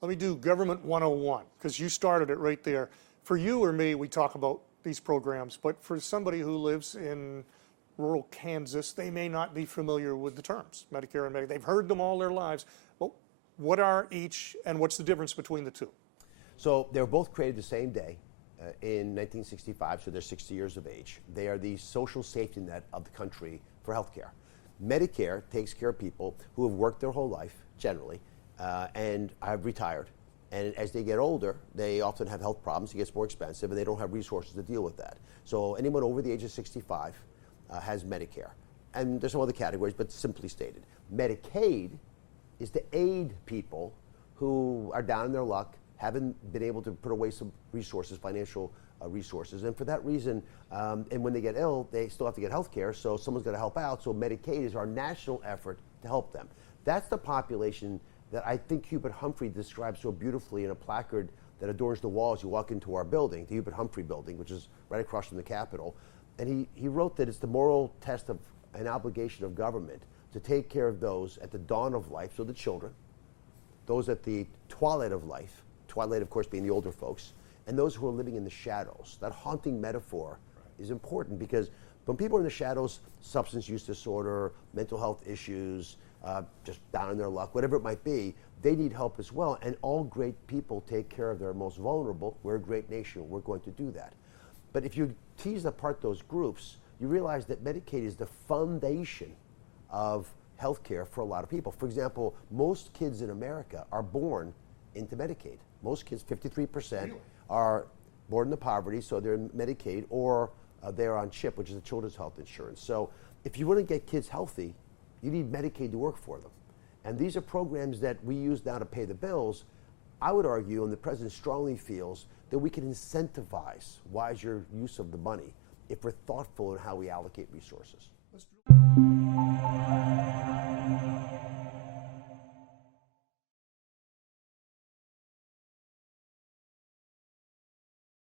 Let me do Government 101, because you started it right there. For you or me, we talk about these programs, but for somebody who lives in rural Kansas, they may not be familiar with the terms, Medicare and Medicaid. They've heard them all their lives. But what are each, and what's the difference between the two? So they were both created the same day in 1965, so they're 60 years of age. They are the social safety net of the country for health care. Medicare takes care of people who have worked their whole life, generally, and have retired. And as they get older, they often have health problems. It gets more expensive, and they don't have resources to deal with that. So anyone over the age of 65 has Medicare. And there's some other categories, but simply stated. Medicaid is to aid people who are down in their luck, haven't been able to put away some resources, financial resources. And for that reason, and when they get ill, they still have to get health care, so someone's got to help out. So Medicaid is our national effort to help them. That's the population that I think Hubert Humphrey describes so beautifully in a placard that adorns the wall as you walk into our building, the Hubert Humphrey building, which is right across from the Capitol. And he wrote that it's the moral test of an obligation of government to take care of those at the dawn of life, so the children, those at the twilight of life, twilight of course being the older folks, and those who are living in the shadows. That haunting metaphor is important, because when people are in the shadows, substance use disorder, mental health issues, just down in their luck, whatever it might be, they need help as well. And all great people take care of their most vulnerable. We're a great nation. We're going to do that. But if you tease apart those groups, you realize that Medicaid is the foundation of health care for a lot of people. For example, most kids in America are born into Medicaid. Most kids, 53%, are born into poverty, so they're in Medicaid, or they're on CHIP, which is the children's health insurance. So if you want to get kids healthy, you need Medicaid to work for them. And these are programs that we use now to pay the bills. I would argue, and the president strongly feels, that we can incentivize wiser use of the money if we're thoughtful in how we allocate resources.